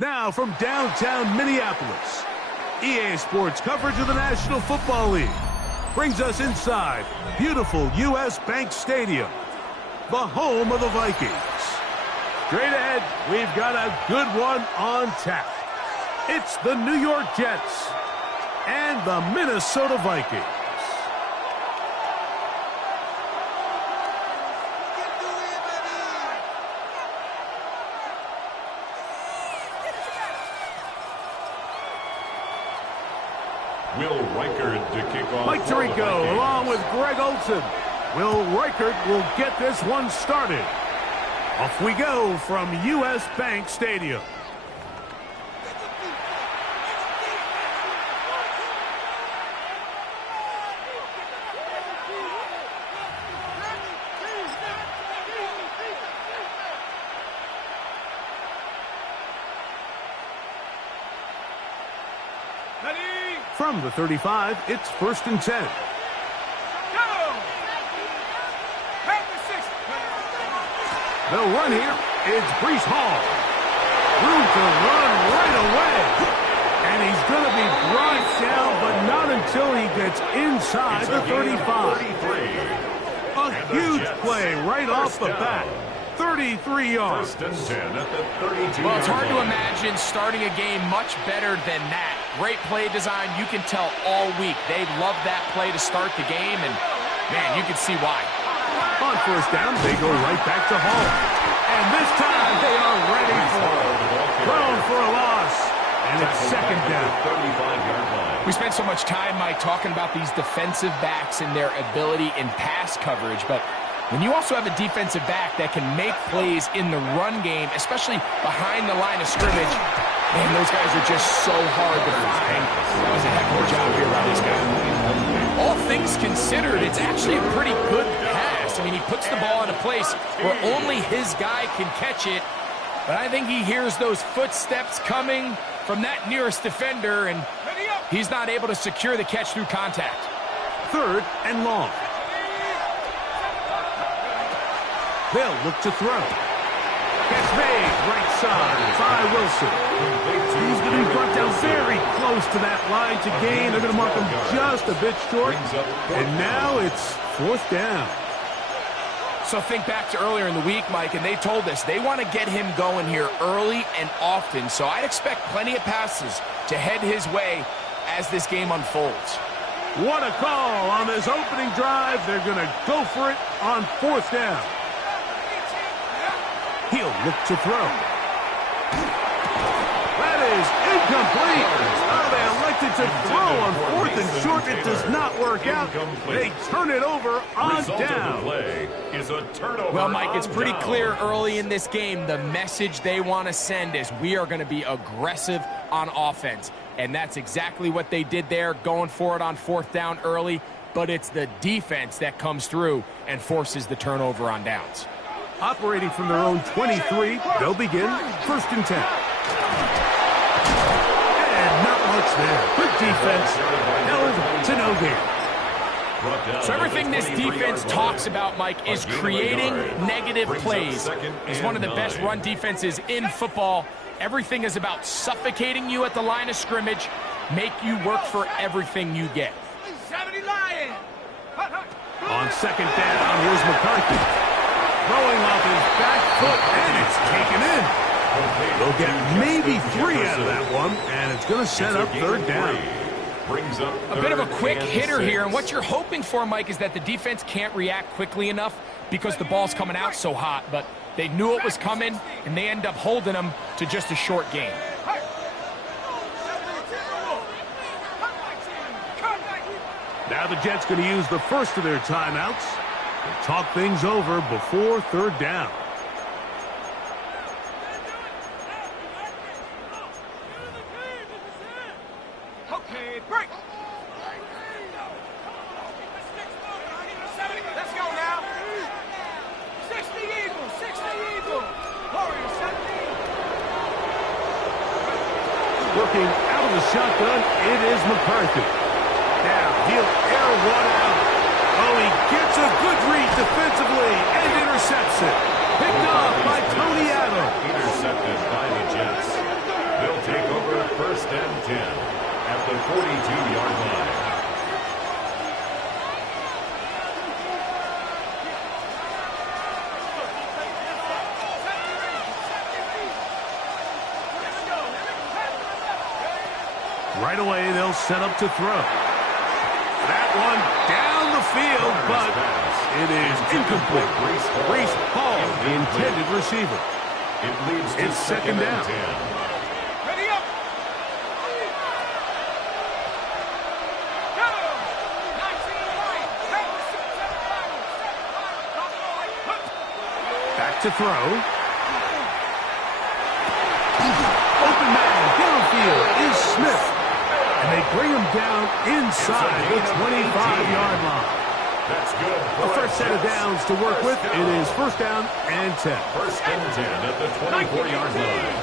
Now from downtown Minneapolis, EA Sports coverage of the National Football League brings us inside beautiful U.S. Bank Stadium, the home of the Vikings. Straight ahead, we've got a good one on tap. It's the New York Jets and the Minnesota Vikings. Will Reichard to kick off. Mike Tirico along with Greg Olsen. Will Reichard will get this one started. Off we go from U.S. Bank Stadium. From the 35, it's 1st and 10. They'll run here. It's Breece Hall. Room to run right away. And he's going to be brought down, but not until he gets inside the 35. A huge play right off the bat. 33 yards. 1st and 10 at the 32. Well, it's hard to imagine starting a game much better than that. Great play design. You can tell all week they love that play to start the game, and, man, you can see why. On 1st down, they go right back to Hall. And this time they are ready for it. Thrown for a loss. And it's 2nd down. 35-yard line. We spent so much time, Mike, talking about these defensive backs and their ability in pass coverage, but when you also have a defensive back that can make plays in the run game, especially behind the line of scrimmage, man, those guys are just so hard to find. That was a heck of a job here by this guy. All things considered, it's actually a pretty good pass. I mean, he puts the ball in a place where only his guy can catch it, but I think he hears those footsteps coming from that nearest defender, and he's not able to secure the catch through contact. 3rd and long. They'll look to throw. Catch made, right side by Wilson. He's going to be brought down very close to that line to gain. They're going to mark him just a bit short. And now it's 4th down. So think back to earlier in the week, Mike, and they told us they want to get him going here early and often. So I'd expect plenty of passes to head his way as this game unfolds. What a call on this opening drive. They're going to go for it on 4th down. He'll look to throw. That is incomplete. Oh, they elected to throw on 4th and short. It does not work out. They turn it over on down. Play is a turnover. Well, Mike, it's pretty clear early in this game the message they want to send is we are going to be aggressive on offense. And that's exactly what they did there, going for it on 4th down early. But it's the defense that comes through and forces the turnover on downs. Operating from their own 23, they'll begin 1st and 10. And not much there. Good defense. Held to no gain. So everything this defense talks about, Mike, is creating negative plays. It's one of the best run defenses in football. Everything is about suffocating you at the line of scrimmage, make you work for everything you get. On 2nd down, here's McCarthy. Throwing off his back foot, and it's taken in. They'll get maybe 3 out of that one, and it's going to set up 3rd down. A bit of a quick hitter here, and what you're hoping for, Mike, is that the defense can't react quickly enough because the ball's coming out so hot, but they knew it was coming, and they end up holding them to just a short gain. Now the Jets going to use the first of their timeouts and talk things over before 3rd down. Okay, break. Let's go now. 60 Eagles, 60 Eagles. Warriors 17. Working out of the shotgun, it is McCarthy. Now he'll air one out. Oh, he gets a good read defensively and intercepts it. Picked off by Tony Adams. Intercepted by the Jets. They'll take over 1st and 10 at the 42-yard line. Right away, they'll set up to throw. That one down the field, but it is incomplete. Breece Hall, the intended receiver. It leads to It's second down. 10. Ready up. Go. 19 right. Back to throw. Open man downfield is Smith. And they bring him down inside the 25-yard line. That's good. A fresh set of downs to work with. It is 1st down and 10. 1st and 10 at the 24-yard line.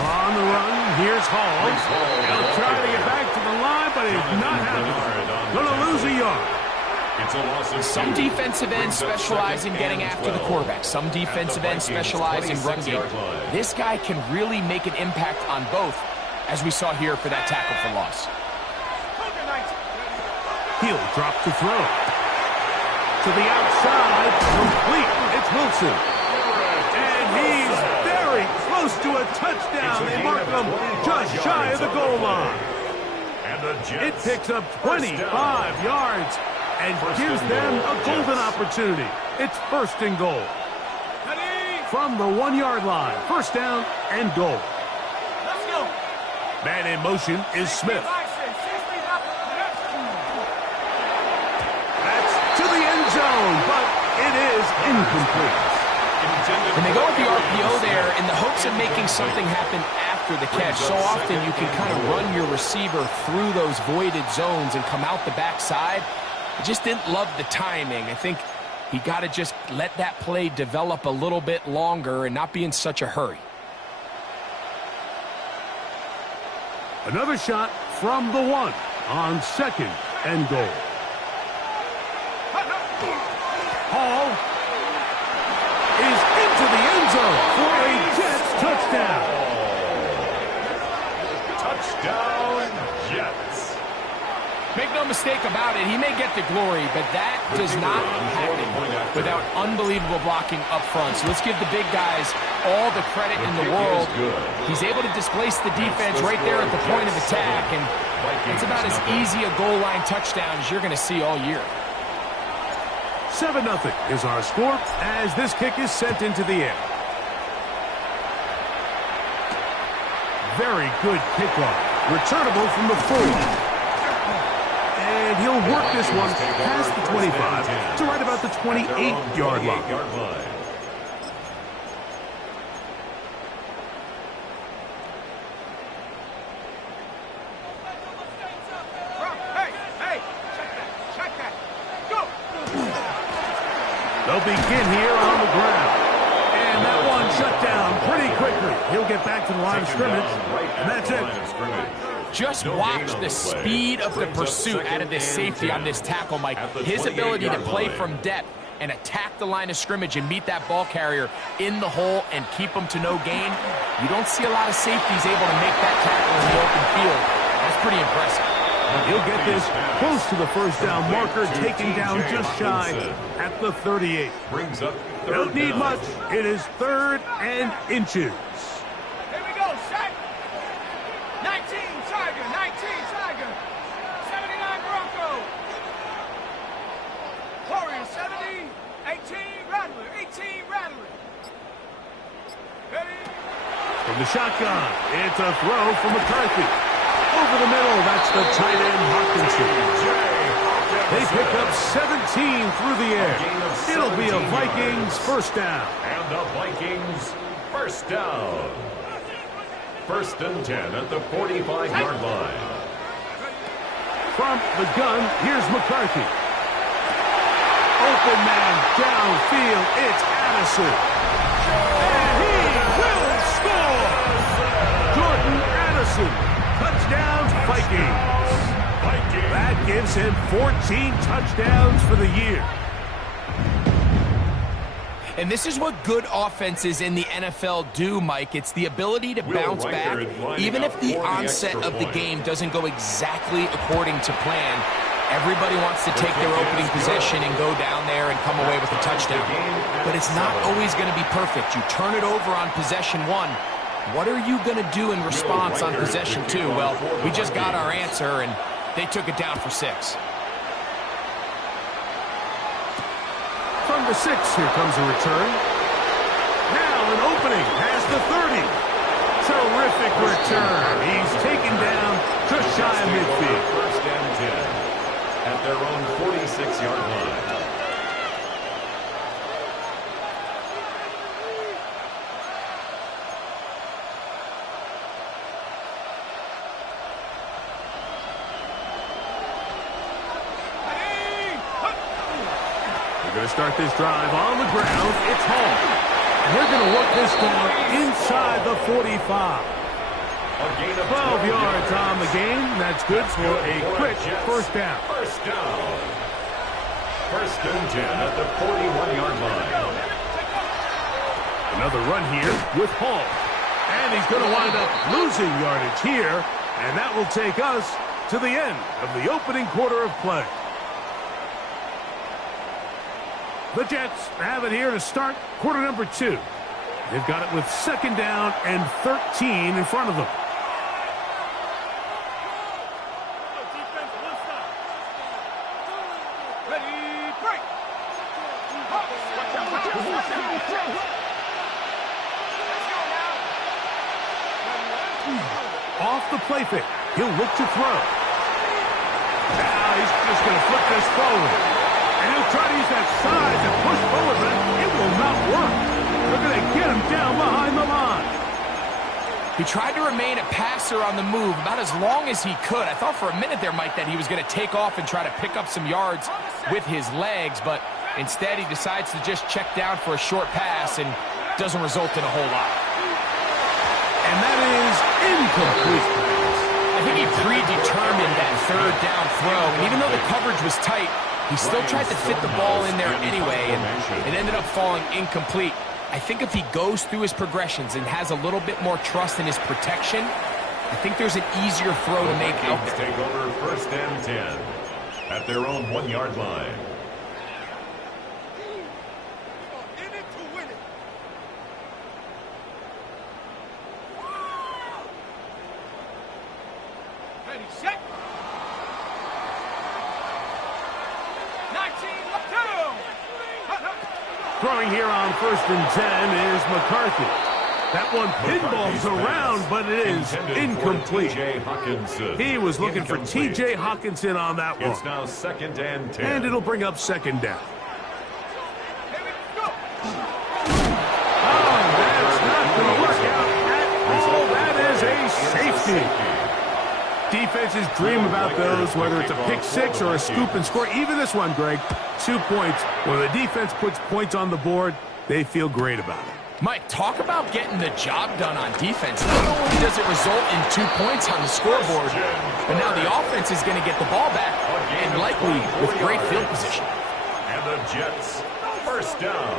On the run, here's Hall. He'll try to get back to the line, but it's not happening. Going to lose a yard. It's a loss of Some 2. defensive ends specialize in getting after the quarterback. Some defensive ends specialize in run game. This guy can really make an impact on both, as we saw here for that tackle for loss. He'll drop to throw. To the outside, complete. It's Wilson. And he's very close to a touchdown. They mark him just shy of the goal line. And the It Jets picks up 25 yards and gives them a golden opportunity. It's 1st and goal. From the 1-yard line, 1st down and goal. Let's go. Man in motion is Smith. That's to the end zone, but it is incomplete. And they go with the RPO there in the hopes of making something happen after the catch. So often you can kind of run your receiver through those voided zones and come out the backside. I just didn't love the timing. I think he got to just let that play develop a little bit longer and not be in such a hurry. Another shot from the 1 on 2nd and goal. Hall is into the end zone for a Jets touchdown. touchdown, Jets. Make no mistake about it, he may get the glory, but that does not happen without unbelievable blocking up front. So let's give the big guys all the credit in the world. He's able to displace the defense right there at the point of attack, and it's about as easy a goal line touchdown as you're going to see all year. 7-0 is our score as this kick is sent into the air. Very good kickoff. Returnable from the 40. And he'll work this one past the 25 to right about the 28-yard line. They'll begin here on the ground. And that one shut down pretty quickly. He'll get back to the line of scrimmage, and that's it. Just watch the speed of the pursuit out of this safety on this tackle, Mike. His ability to play from depth and attack the line of scrimmage and meet that ball carrier in the hole and keep him to no gain. You don't see a lot of safeties able to make that tackle in the open field. That's pretty impressive. He'll get this close to the first down marker, taken down just shy at the 38. Brings up Don't need much. It is 3rd and inches. Here we go, set. 19 Tiger, 19 Tiger. 79 Bronco. Warrior 70, 18 Rattler, 18 Rattler. Ready? From the shotgun, it's a throw from McCarthy. Over the middle, that's the tight end Hawkinson. They pick up 17 through the air. It'll be a Vikings first down. And the Vikings first down. 1st and 10 at the 45-yard line. From the gun, here's McCarthy. Open man downfield, it's Addison. And he will score! Jordan Addison, touchdown Vikings. That gives him 14 touchdowns for the year. And this is what good offenses in the NFL do, Mike. It's the ability to bounce back, even if the onset of the game doesn't go exactly according to plan. Everybody wants to take their opening possession and go down there and come away with a touchdown. But it's not always going to be perfect. You turn it over on possession one. What are you going to do in response on possession two? Well, we just got our answer, and they took it down for 6. From the 6, here comes a return. Now an opening past the 30. Terrific return. He's taken down just shy of midfield. First and 10 at their own 46-yard line. Going to start this drive on the ground. It's Hall. And they're going to work this down inside the 45. 12 yards on the game. That's good for a quick first down. First down. First and 10 at the 41-yard line. Another run here with Hall. And he's going to wind up losing yardage here. And that will take us to the end of the opening quarter of play. The Jets have it here to start quarter number 2. They've got it with second down and 13 in front of them. Ready, break. Off the play fake. He'll look to throw. Now he's just going to flip this forward. And he'll try to use that size and push forward, but it will not work. They're going to get him down behind the line. He tried to remain a passer on the move about as long as he could. I thought for a minute there, Mike, that he was going to take off and try to pick up some yards with his legs, but instead he decides to just check down for a short pass and doesn't result in a whole lot. And that is incomplete. I think he predetermined that third down throw, and even though the coverage was tight, he still tried to fit the ball in there anyway, and it ended up falling incomplete. I think if he goes through his progressions and has a little bit more trust in his protection, I think there's an easier throw to make out there. Take over first and 10 at their own 1-yard line. In it to win it. Ready, set. 19, down. Throwing here on first and 10 is McCarthy. That one pinballs around, but it is incomplete. He was looking for T.J. Hockenson on that one. It's now second and 10. And it'll bring up second down. Oh, that's not going to work out at all. That is a safety. Defenses dream about those, whether it's a pick six or a scoop and score. Even this one, Greg, 2 points. When the defense puts points on the board, they feel great about it. Mike, talk about getting the job done on defense. Not only does it result in 2 points on the scoreboard, but now the offense is going to get the ball back, and likely with great field position. And the Jets, first down.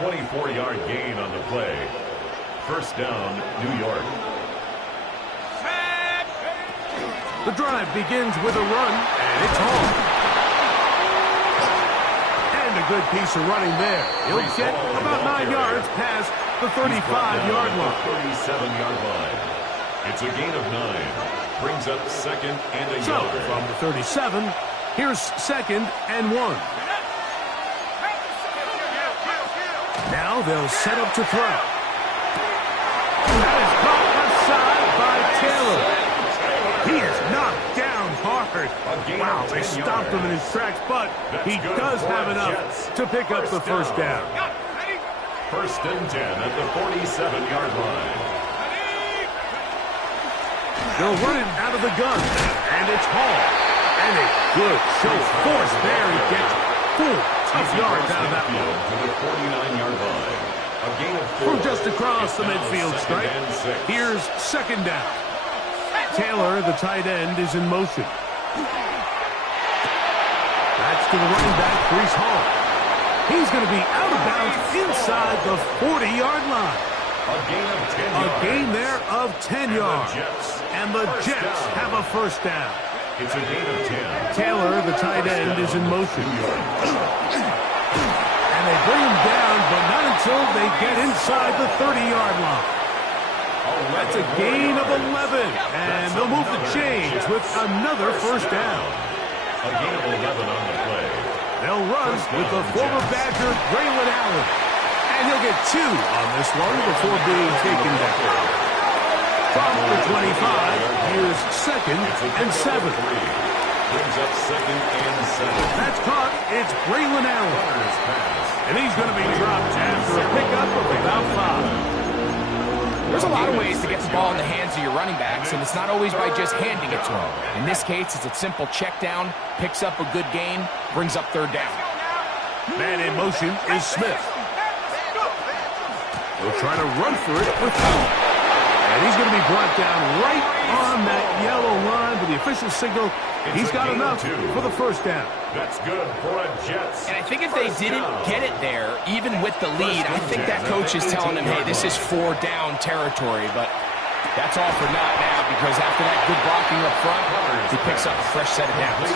24-yard gain on the play. First down, New York. The drive begins with a run, and it's home. And a good piece of running there. He'll get about 9 yards past the 35-yard line. 37-yard line. It's a gain of 9. Brings up second and a yard. So, from the 37, here's second and 1. Now they'll set up to throw. That is caught outside by Taylor. He is knocked down hard. Wow, they stopped him in his tracks, but he does have enough to pick up the first down. First and 10 at the 47-yard line. They'll run it out of the gun, and it's Hall. And a good show of force there. He gets 4 tough yards out of that one. To the 49-yard line. A gain of 4. From just across the midfield stripe, here's second down. Taylor, the tight end, is in motion. That's to the running back, Breece Hall. He's going to be out of bounds inside the 40-yard line. A gain of 10 A yards. gain there of 10 yards. And the Jets have a first down. It's a gain of 10. Taylor, the tight end, is in motion. And they bring him down, but not until they get inside the 30-yard line. That's a gain of 11. And they'll move the chains with another first down. A gain of 11 on the play. They'll run with the former Badger, Braylon Allen. And he'll get 2 on this one before being taken down. From the 25, here's 2nd and 7. Brings up 2nd and 7. That's caught. It's Braylon Allen. Runner's pass. And he's going to be dropped after a pickup of about 5. There's a lot of ways to get the ball in the hands of your running backs, and it's not always by just handing it to them. In this case, it's a simple check down, picks up a good gain, brings up 3rd down. Man in motion is Smith. He'll try to run for it with Hall. And he's going to be brought down right on that yellow line with the official signal. He's got enough for the first down. That's good for a Jets. And I think if they didn't get it there, even with the lead, I think that coach is telling them, hey, this is 4 down territory. But that's all for naught now, because after that good blocking up front, he picks up a fresh set of downs.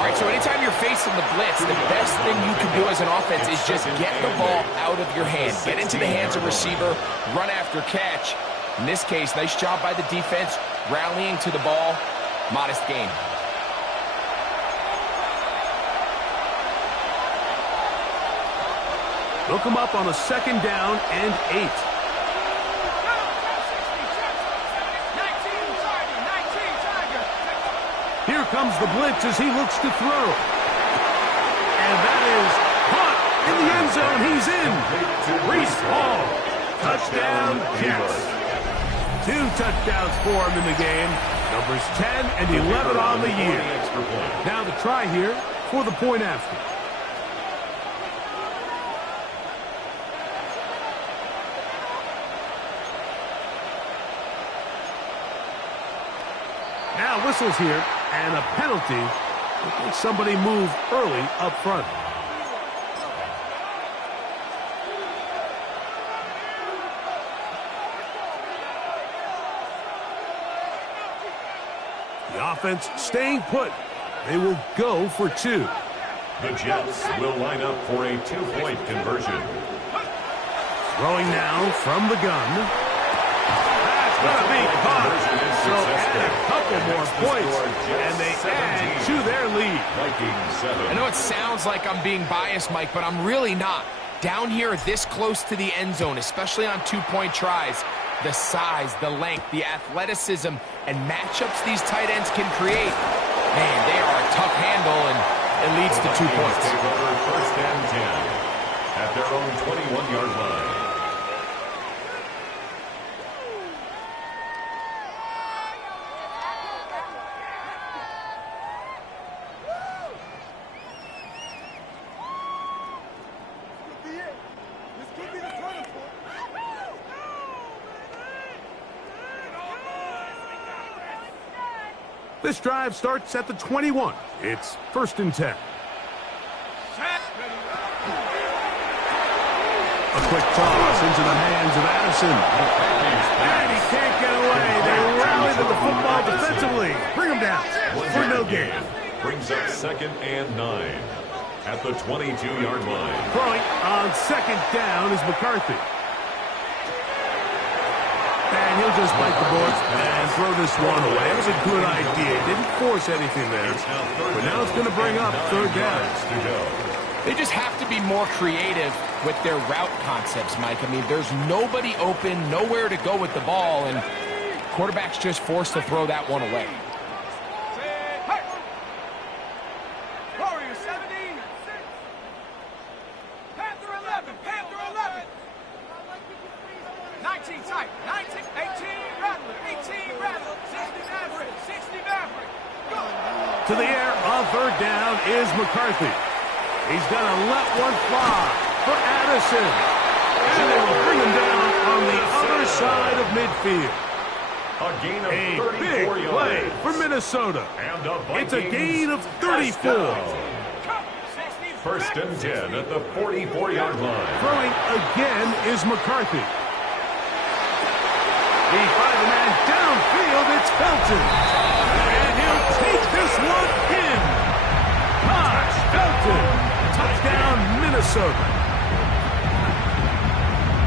All right, so anytime you're facing the blitz, the best thing you can do as an offense is just get the ball out of your hand. Get into the hands of receiver, run after catch. In this case, nice job by the defense, rallying to the ball, modest gain. They'll come up on a 2nd down and 8. Here comes the blitz as he looks to throw. And that is caught in the end zone. He's in. Breece Hall. Touchdown, Jets. 2 touchdowns for him in the game. Numbers 10 and 11 on the year. Now the try here for the point after. Now whistles here, and a penalty that makes somebody move early up front. The offense staying put. They will go for 2. The Jets will line up for a 2-point conversion. Throwing now from the gun. That's going to be caught. So add a couple more points, and they add to their lead. Vikings 7. I know it sounds like I'm being biased, Mike, but I'm really not. Down here this close to the end zone, especially on 2-point tries, the size, the length, the athleticism, and matchups these tight ends can create, man, they are a tough handle, and it leads to 2 points. Take over 1st and 10 at their own 21-yard line. This drive starts at the 21. It's 1st and 10. A quick toss into the hands of Addison. And he can't get away. They rally to the football defensively. Bring him down for no gain. Brings up 2nd and 9 at the 22-yard line. Throwing on 2nd down is McCarthy. And he'll just bite the bullet and throw this one away. It was a good idea. Didn't force anything there. But now it's going to bring up 3rd down. They just have to be more creative with their route concepts, Mike. I mean, there's nobody open, nowhere to go with the ball, and quarterback's just forced to throw that one away. Warriors 17. Panther 11. Panther 11. 19 tight. 19. 18 Rattler. 18 Rattler. 60 Maverick. 60 Maverick. Go. To the air on 3rd down is McCarthy. He's going to let one fly for Addison. And they will bring him down on the other side of midfield. A gain of A 34 big play yards. for Minnesota. And the It's a Vikings gain of first 34. down. First and 10 at the 44-yard line. Throwing again is McCarthy. He finds a man downfield. It's Felton. And he'll take this one in. Josh Felton. Touchdown, Minnesota.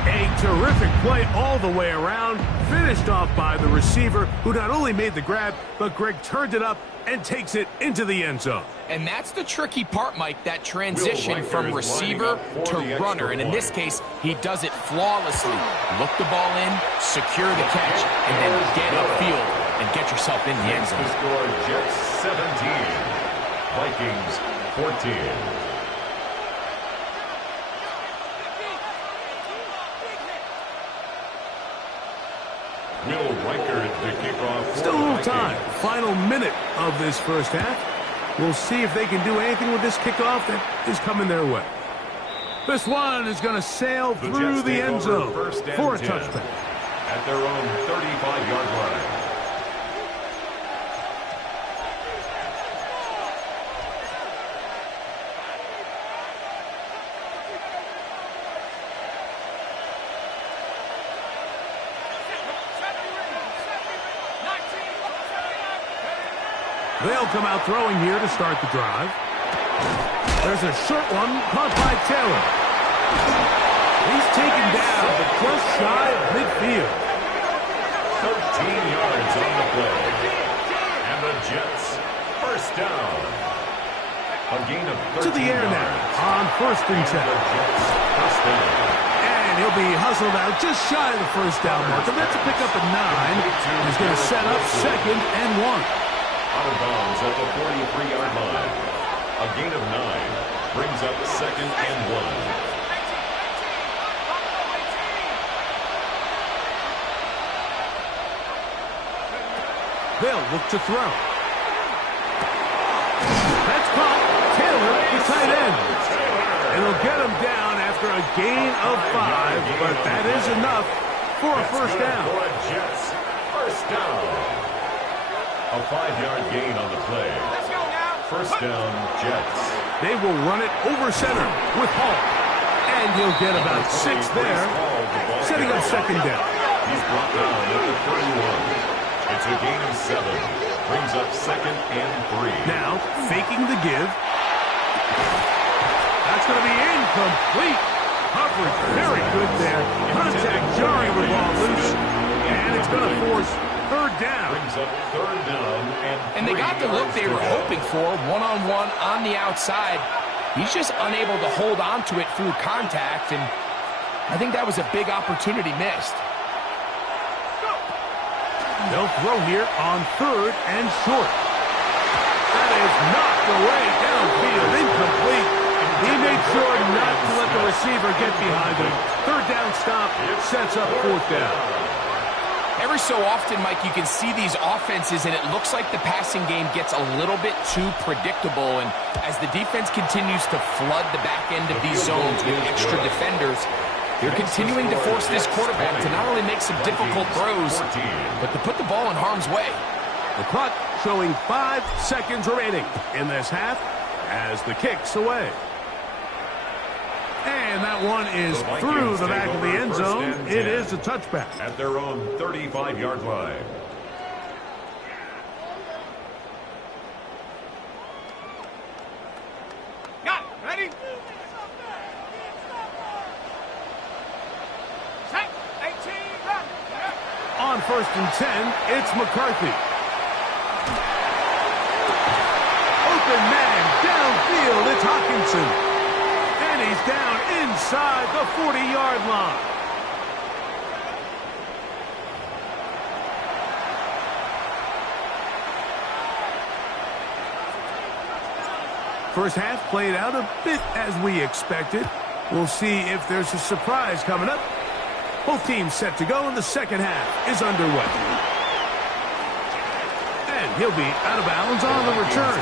A terrific play all the way around. Finished off by the receiver, who not only made the grab, but Greg turned it up and takes it into the end zone. And that's the tricky part, Mike, that transition from receiver to runner. And in this case, he does it flawlessly. Look the ball in, secure the catch, and then get upfield and get yourself in the end zone. The score, Jets 17, Vikings 14. Will Reichard to kick off. Still a little time. Final minute of this first half. We'll see if they can do anything with this kickoff that is coming their way. This one is going to sail through the end zone for a touchback. At their own 35-yard line. They'll come out throwing here to start the drive. There's a short one caught by Taylor. He's taken down, but just shy of midfield. 13 yards on the play. And the Jets first down. A gain of 13 To the air yards. now on first and 10. The Jets first down. And he'll be hustled out just shy of the first down marker. That's a pickup at 9. He's going to set up second and 1. Out of bounds at the 43-yard line. A gain of 9 brings up second and 1. They'll look to throw. That's caught. Taylor, the tight end. It'll get him down after a gain of 5, but that is enough for a first down. For a Jets first down. A 5-yard gain on the play. First down, Jets. They will run it over center with Hall. And he'll get about 6 there, setting up second down. He's brought down at the 31. It's a gain of 7. Brings up second and 3. Now, faking the give. That's going to be incomplete. Coverage very good there. Contact jarring the ball loose. And it's going to force third down. Brings up third down And they got the look they were hoping for, one-on-one on the outside. He's just unable to hold on to it through contact, and I think that was a big opportunity missed. They'll throw here on third and short. That is knocked away downfield, incomplete. He made sure not to let the receiver get behind him. Third down stop sets up fourth down. Every so often, Mike, you can see these offenses, and it looks like the passing game gets a little bit too predictable. And as the defense continues to flood the back end of these zones with extra defenders, they're continuing to force this quarterback to not only make some difficult throws, but to put the ball in harm's way. The clock showing 5 seconds remaining in this half as the kick's away. And that one is through the back of the end zone. It is a touchback. At their own 35-yard line. Got it. Ready? Set. 18, run. On first and 10, it's McCarthy. Open man downfield. It's Hawkinson. And he's down inside the 40-yard line. First half played out a bit as we expected. We'll see if there's a surprise coming up. Both teams set to go, and the second half is underway. And he'll be out of bounds on the return.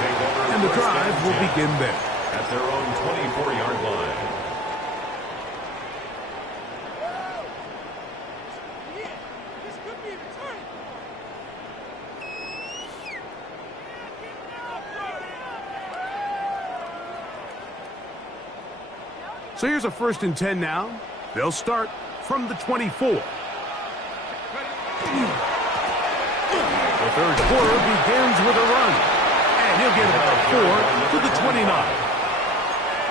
And the drive will begin there. At their own 24-yard line. So here's a 1st and 10 now. They'll start from the 24. The third quarter begins with a run. And he'll get about 4 to the 29.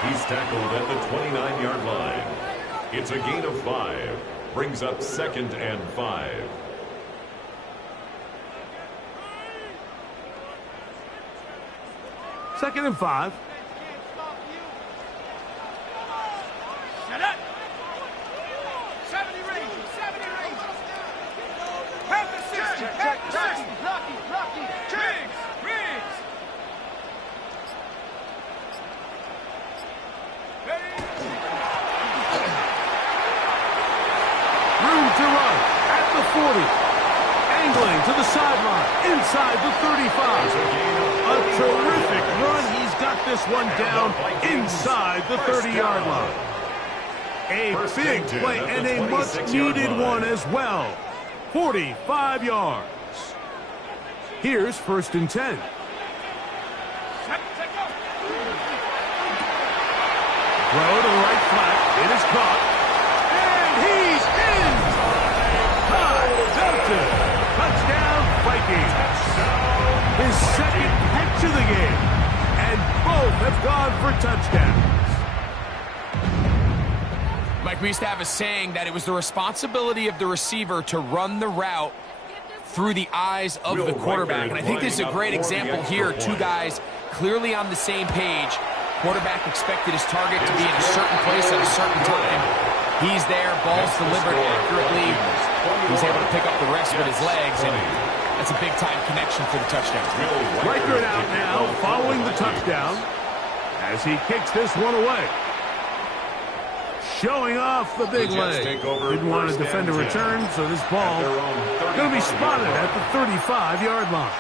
He's tackled at the 29-yard line. It's a gain of 5. Brings up 2nd and 5. Second and 5. Shut up. 70 ranges, 70 ranges. Half the 60, half the 60. Lucky. Riggs. Room to run at the 40. Angling to the sideline, inside the 35. A terrific run. He's got this one down inside the 30-yard line. A big play and a much-needed one as well. 45 yards. Here's 1st and 10. Throw to the right flat. It is caught. And he's in! Touchdown! Touchdown, Vikings! His 2nd catch of the game. And both have gone for touchdowns. Mike, we used to have a saying that it was the responsibility of the receiver to run the route through the eyes of the quarterback. And I think this is a great example here. 2 guys clearly on the same page. Quarterback expected his target to be in a certain place at a certain time. He's there, ball's delivered accurately. He's able to pick up the rest with his legs, and that's a big-time connection for the touchdown. Reichert out now, following the touchdown, as he kicks this one away. Showing off the big leg. Didn't want to defend a return, so this ball going to be spotted at the 35-yard line.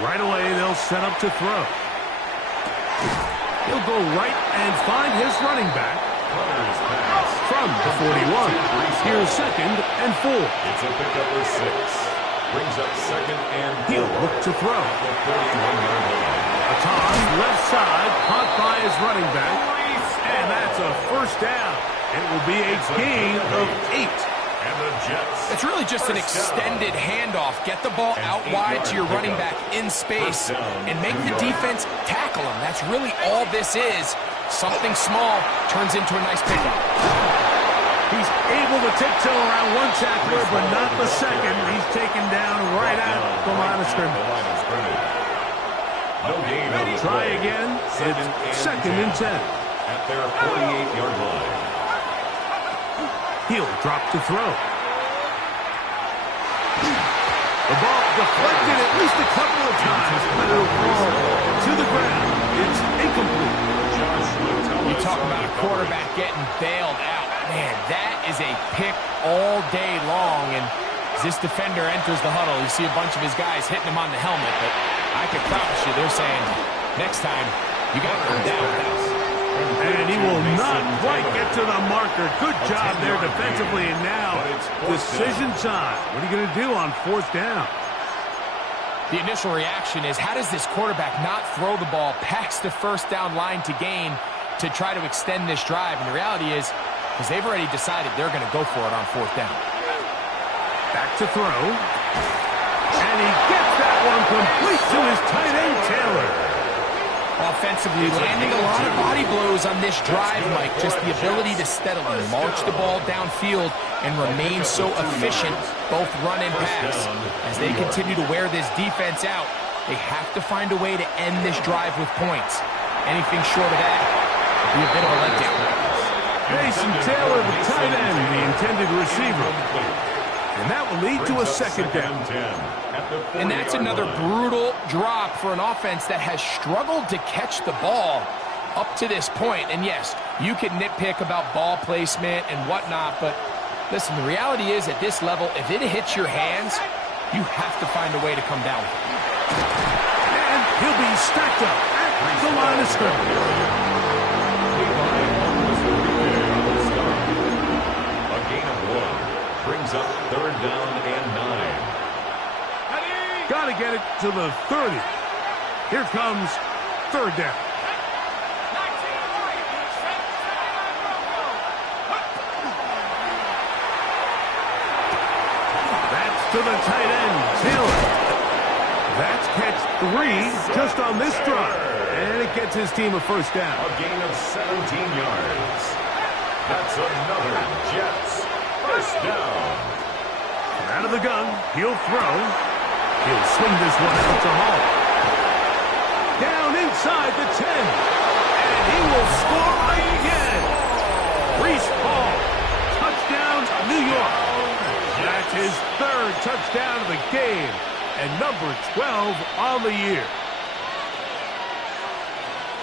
Right away, they'll set up to throw. He'll go right and find his running back from the 41. Here's 2nd and 4. It's a pickup of 6. Brings up 2nd and 4. He'll look to throw. The 31-yard line. A toss left side, caught by his running back. And that's a 1st down. It will be a gain of 8. And the Jets. It's really just an extended handoff. Get the ball out wide to your running back in space and make the defense tackle him. That's really all this is. Something small turns into a nice pickup. He's able to tiptoe around one tackler, but not the second. He's taken down right at the line of scrimmage. No gain on the Try play. again. It's 2nd and 10. At their 48-yard line. He'll drop to throw. The ball deflected at least a couple of times, but it'll fall to the ground. It's incomplete. You talk about a quarterback getting bailed out. Man, that is a pick all day long. And as this defender enters the huddle, you see a bunch of his guys hitting him on the helmet. But I can promise you, they're saying, next time, you got to come down with us. And he will not quite get to the marker. Good job there defensively. And now, decision time. What are you going to do on 4th down? The initial reaction is, how does this quarterback not throw the ball past the 1st down line to gain to try to extend this drive? And the reality is, because they've already decided they're going to go for it on 4th down. Back to throw. And he gets that one complete to his tight end, Taylor. Offensively, landing a lot of body blows on this drive, Mike. Just the ability to steadily march the ball downfield and remain so efficient, both run and pass. As they continue to wear this defense out, they have to find a way to end this drive with points. Anything short of that would be a bit of a letdown. Mason Taylor, the tight end, the intended receiver. And that will lead to a 2nd down. And that's another brutal drop for an offense that has struggled to catch the ball up to this point. And yes, you can nitpick about ball placement and whatnot, but listen, the reality is at this level, if it hits your hands, you have to find a way to come down with it. And he'll be stacked up at the line of scrimmage. brings up 3rd down and 9. Got to get it to the 30. Here comes 3rd down. That's to the tight end, Taylor. That's catch 3 just on this drive. And it gets his team a 1st down. A gain of 17 yards. That's another Jets 1st down. Out of the gun, he'll throw. He'll swing this one out to Hall. Down inside the 10. And he will score again. Breece Hall. Touchdown, New York. That's his 3rd touchdown of the game. And number 12 on the year.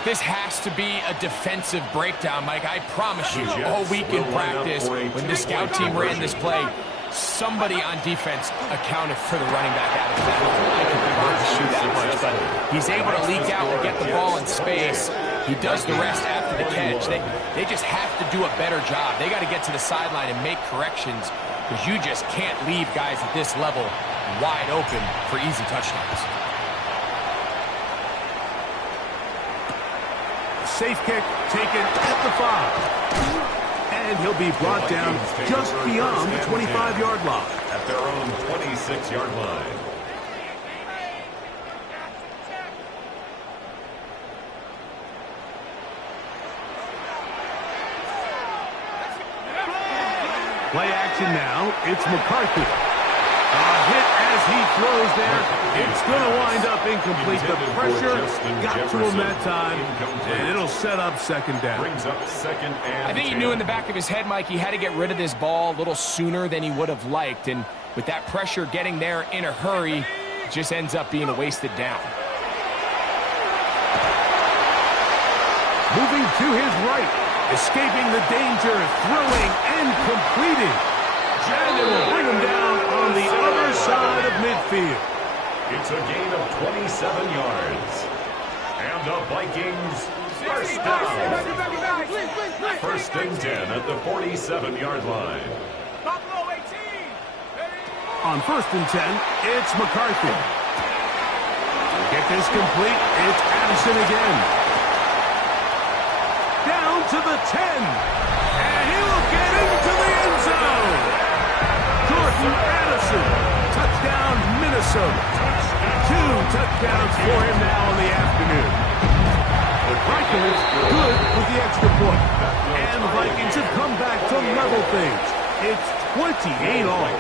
This has to be a defensive breakdown, Mike. I promise you, all week in practice, when the scout team ran this play, somebody on defense accounted for the running back out of the backfield. I can promise you that much. But he's able to leak out and get the ball in space. He does the rest after the catch. They just have to do a better job. They got to get to the sideline and make corrections, because you just can't leave guys at this level wide open for easy touchdowns. Safe kick taken at the 5. And he'll be brought down just beyond the 25-yard line. At their own 26-yard line. Play action now. It's McCarthy. A hit as he throws there. It's going to wind up incomplete. The pressure got to him that time, and it'll set up 2nd down. Brings up 2nd and I think he knew in the back of his head, Mike, he had to get rid of this ball a little sooner than he would have liked. And with that pressure getting there in a hurry, it just ends up being a wasted down. Moving to his right, escaping the danger, throwing and completing. And it will bring him down on the other side of midfield. It's a gain of 27 yards. And the Vikings 1st down. 1st and 10 at the 47-yard line. On 1st and 10, it's McCarthy. Get this complete. It's Addison again. Down to the 10. And he'll get into the end zone. Jordan Addison. Touchdown, Minnesota. 2 touchdowns for him now in the afternoon. The Vikings good with the extra point. And the Vikings have come back to level things. It's 28 all.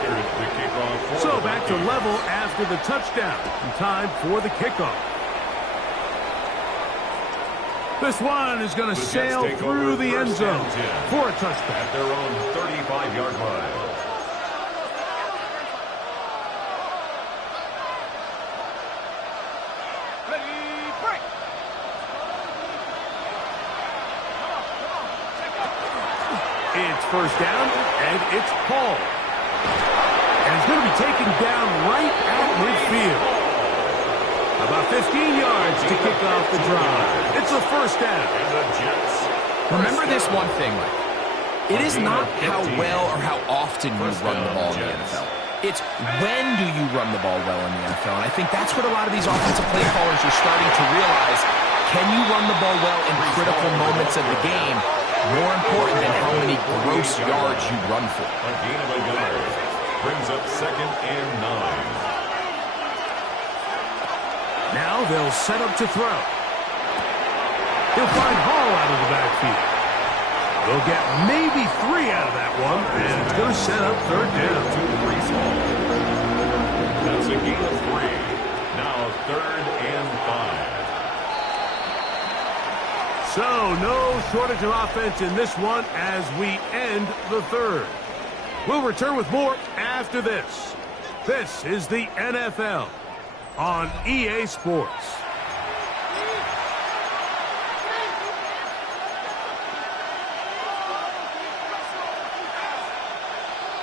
So back to level after the touchdown. And time for the kickoff. This one is going to sail through the end zone for a touchdown. At their own 35-yard line. It's 1st down, and it's Paul. And it's going to be taken down right at midfield. About 15 yards to kick off the drive. It's a 1st down. Remember this one thing, Mike. It is not how well or how often you run the ball in the NFL. It's when do you run the ball well in the NFL. And I think that's what a lot of these offensive play callers are starting to realize. Can you run the ball well in critical moments of the game? More important than how many gross yards you run for. A gain of a yard. Brings up 2nd and 9. Now they'll set up to throw. He'll find Hall out of the backfield. They'll get maybe 3 out of that one, and it's going to set up 3rd down. To Breece Hall. That's a gain of 3. Now 3rd and 5. So no shortage of offense in this one as we end the 3rd. We'll return with more after this. This is the NFL on EA Sports.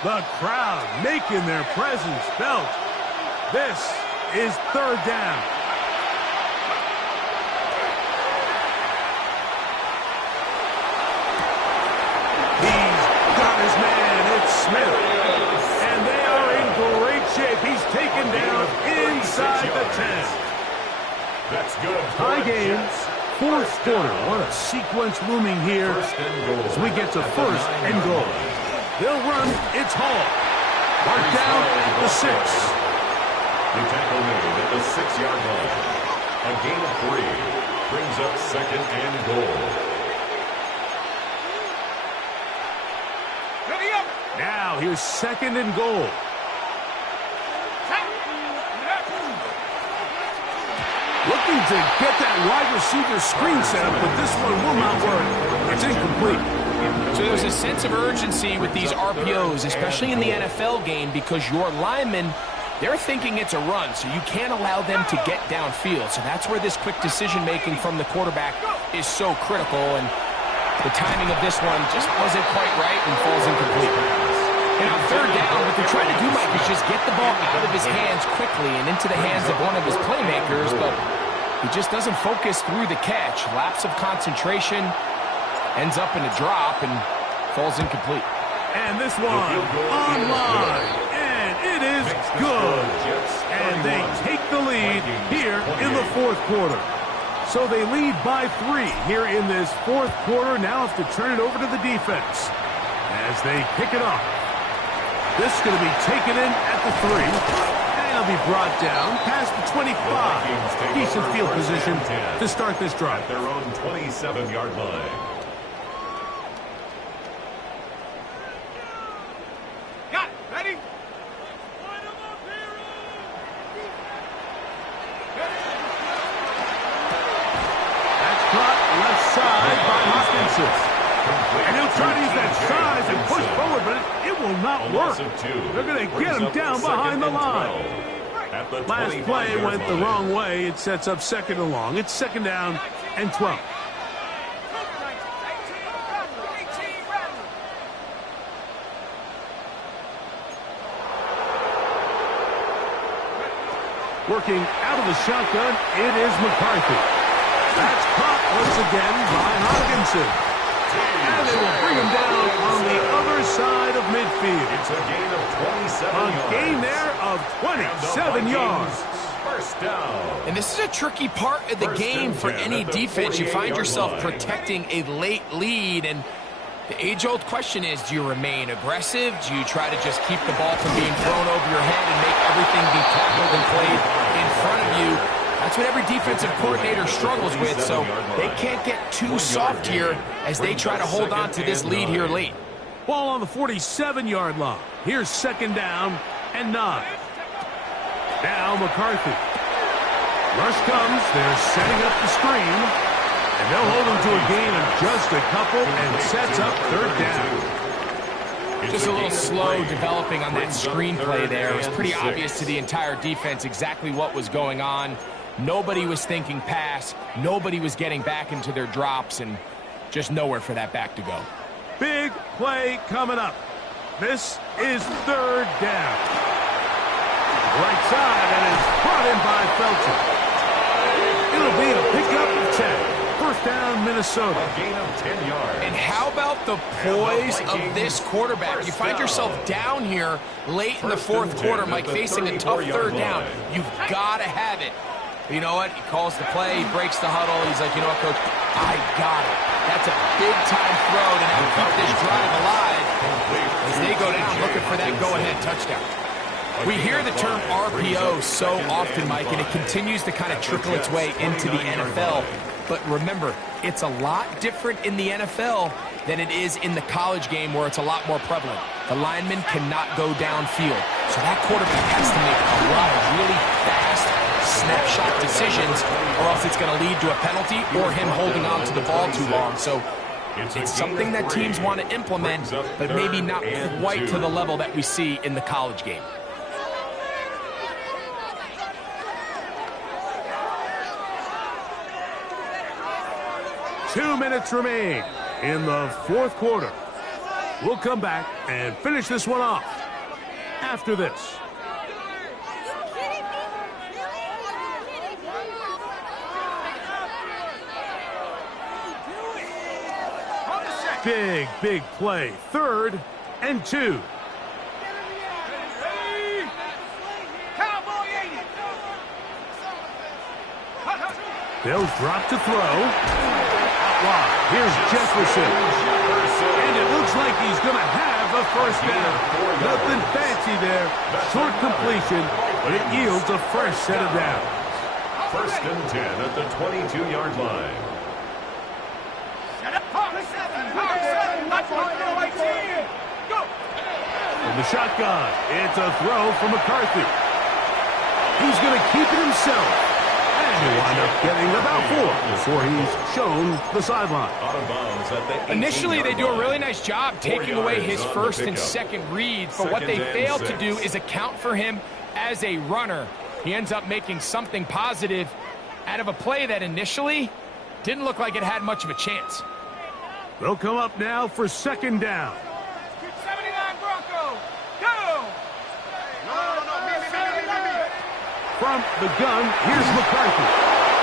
The crowd making their presence felt. This is 3rd down. He's got his man. It's Smith. And inside the 10. That's good. High game, fourth quarter. What a sequence looming here as we get to first and goal. They'll run. It's Hall. Marked down at the 6. The tackle made at the 6-yard line. A gain of 3 brings up second and goal. Now here's second and goal. Looking to get that wide receiver screen set up, but this one will not work. It's incomplete. So there's a sense of urgency with these RPOs, especially in the NFL game, because your linemen, they're thinking it's a run, so you can't allow them to get downfield. So that's where this quick decision-making from the quarterback is so critical, and the timing of this one just wasn't quite right and falls incomplete. And on third down, what they're trying to do, Mike, is just get the ball out of his hands quickly and into the hands of one of his playmakers, but he just doesn't focus through the catch. Lapse of concentration, ends up in a drop, and falls incomplete. And this one online, and it is good. And they take the lead here in the fourth quarter. So they lead by 3 here in this fourth quarter. Now have to turn it over to the defense as they pick it up. This is going to be taken in at the 3. And it'll be brought down past the 25. Decent field position to start this drive. At their own 27-yard line. Got it. Ready? That's caught left side by Hopkinson. And he'll try to use that size and push forward, but it will not work. They're going to get him down behind the line. Last play went the wrong way. It sets up second and long. It's second down and 12. Working out of the shotgun, it is McCarthy. That's caught once again by Hopkinson. And they will bring him down on the other side of midfield. It's a gain of 27 yards. A gain there of 27 yards. First down. And this is a tricky part of the game for any defense. You find yourself protecting a late lead, and the age-old question is, do you remain aggressive? Do you try to just keep the ball from being thrown over your head and make everything be tackled and played in front of you? That's what every defensive coordinator struggles with, so they can't get too soft here as they try to hold on to this lead here late. Ball on the 47-yard line. Here's second down and 9. Now McCarthy. Rush comes. They're setting up the screen. And they'll hold him to a gain of just a couple and sets up third down. Just a little slow developing on that screenplay there. It was pretty obvious to the entire defense exactly what was going on. Nobody was thinking pass. Nobody was getting back into their drops, and just nowhere for that back to go. Big play coming up. This is third down. Right side, and it's brought in by Felton. It'll be a pickup of 10. First down, Minnesota. A gain of 10 yards. And how about the poise of this quarterback? You find yourself down here late in the fourth quarter, Mike, facing a tough third down. You've got to have it. But you know what? He calls the play, he breaks the huddle. He's like, you know what, Coach? I got it. That's a big-time throw to now keep this drive alive as they go down looking for that go-ahead touchdown. We hear the term RPO so often, Mike, and it continues to kind of trickle its way into the NFL. But remember, it's a lot different in the NFL than it is in the college game where it's a lot more prevalent. The lineman cannot go downfield. So that quarterback has to make a lot of really fast snapshot decisions, or else it's going to lead to a penalty or him holding on to the ball too long. So it's something that teams want to implement, but maybe not quite to the level that we see in the college game. Two minutes remain in the fourth quarter. We'll come back and finish this one off after this. Big play. Third and 2. Cowboy 80. They'll drop to throw. Out wide. Here's Jefferson. And it looks like he's going to have a first down. Nothing fancy there. Short completion, but it yields a fresh set of downs. First and 10 at the 22-yard line. From the shotgun, it's a throw from McCarthy. He's going to keep it himself. And he'll wind up getting about 4 before he's shown the sideline. Out of bounds at the Initially, they do a really nice job taking away his yards on first the and pickup. second reads, but what they Second and failed to 6. do is account for him as a runner. He ends up making something positive out of a play that initially didn't look like it had much of a chance. They'll come up now for second down. 79 Broncos, go! From the gun, here's McCarthy.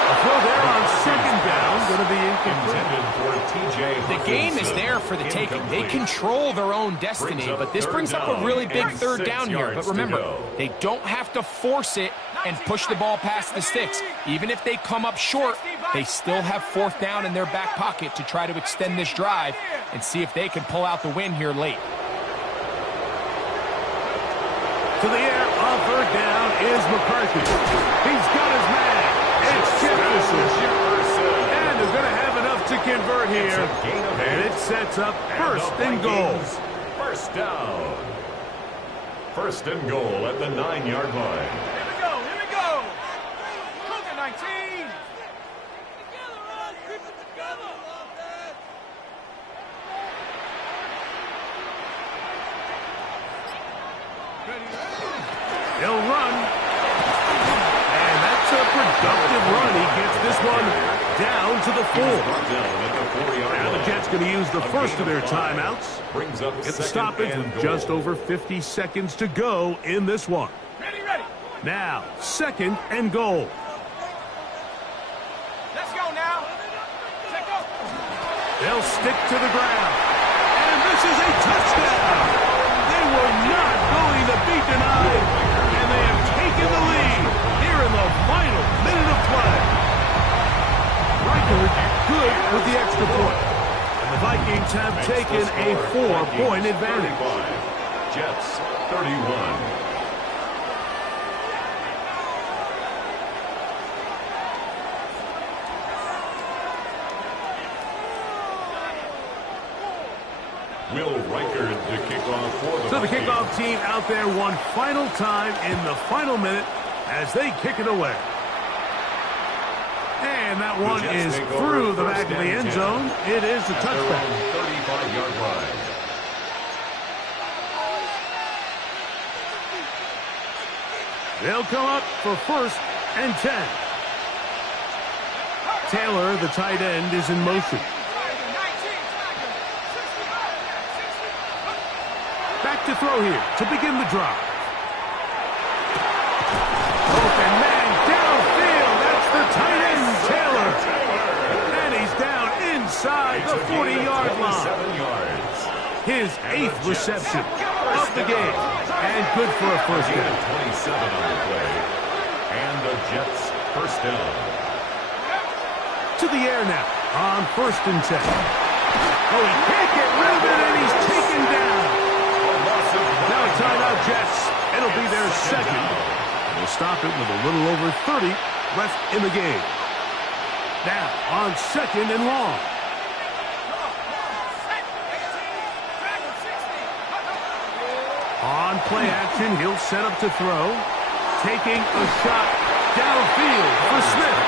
A throw there on second down, going to be incomplete. Intended for T.J. The game is there for the taking. They control their own destiny, but this brings up a really big third down here. But remember, they don't have to force it and push the ball past the sticks. Even if they come up short, they still have fourth down in their back pocket to try to extend this drive and see if they can pull out the win here late. To the air, on third down is McCarthy. He's got his man. It's Jefferson. And they're going to have enough to convert here. And it sets up first and goal. First down. First and goal at the 9-yard line. Here we go. Cougar 19. He'll run. And that's a productive run. He gets this one down to the 4. Now the Jets going to use the first of their timeouts. Brings up Get the second stoppage and with goal. just over 50 seconds to go in this one. Ready. Now, second and goal. Let's go now. Let's go. They'll stick to the ground. And this is a touchdown. They were not going to be denied. And they have taken the lead here in the final minute of play. Reichard good with the extra point. And the Vikings have taken a 4-point advantage. 35. Jets 31. Will Reichard to kick off for the So the Vikings. kickoff team out there one final time in the final minute as they kick it away. And that one Jets is take through over the back first of the and end 10 zone. It is a at their touchdown. own 35-yard line. They'll come up for first and 10. Taylor, the tight end, is in motion. Back to throw here to begin the drive. Open man downfield. That's the tight end, Taylor. And he's down inside the 40-yard line. 7 yards. His 8th reception of the game. And good for a first Gain down. of 27 on the play. And the Jets first down. To the air now on first and 10. Oh, he can't get rid of it, and he's taken down. Now a timeout, Jets. It'll be their second. They'll stop it with a little over 30 left in the game. Now on second and long. On play action, he'll set up to throw. Taking a shot downfield for Smith.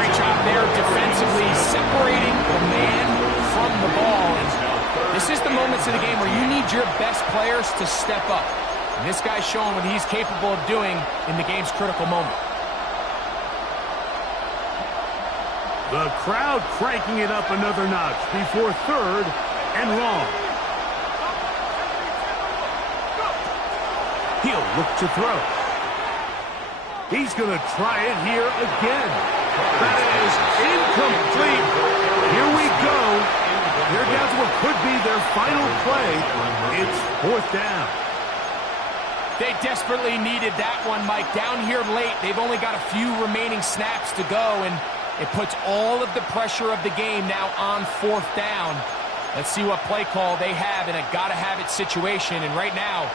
Great job there defensively, separating the man from the ball. And this is the moments of the game where you need your best players to step up. And this guy's showing what he's capable of doing in the game's critical moment. The crowd cranking it up another notch before third and long. He'll look to throw. He's going to try it here again. That is incomplete. Here we go. They're down to what could be their final play. It's fourth down. They desperately needed that one, Mike. Down here late, they've only got a few remaining snaps to go, and It puts all of the pressure of the game now on 4th down. Let's see what play call they have in a gotta-have-it situation. And right now,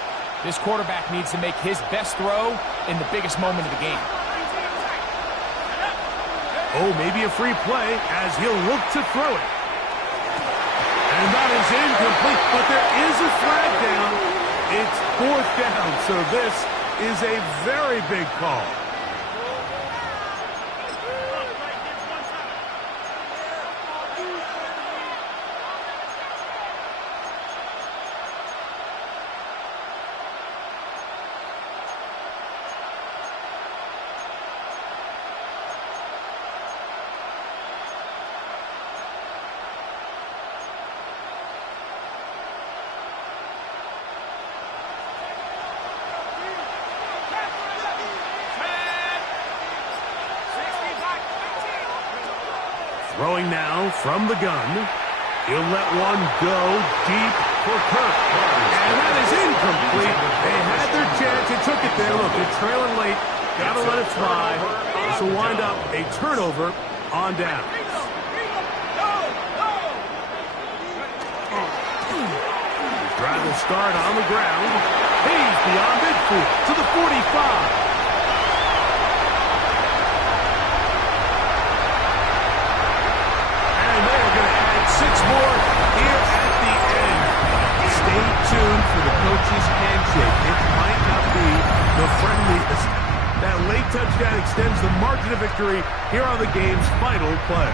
this quarterback needs to make his best throw in the biggest moment of the game. Oh, maybe a free play as he'll look to throw it. And that is incomplete, but there is a flag down. It's 4th down, so this is a very big call. Throwing now from the gun. He'll let one go deep for Kirk. And that is incomplete. They had their chance. They took it there. Look, they're trailing late. Got to let it fly. This will wind up a turnover on down. Drive will start on the ground. He's beyond midfield to the 45. More here at the end. Stay tuned for the coach's handshake. It might not be the friendliest. That late touchdown extends the margin of victory here on the game's final play.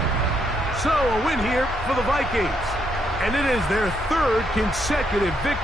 So a win here for the Vikings. And it is their 3rd consecutive victory.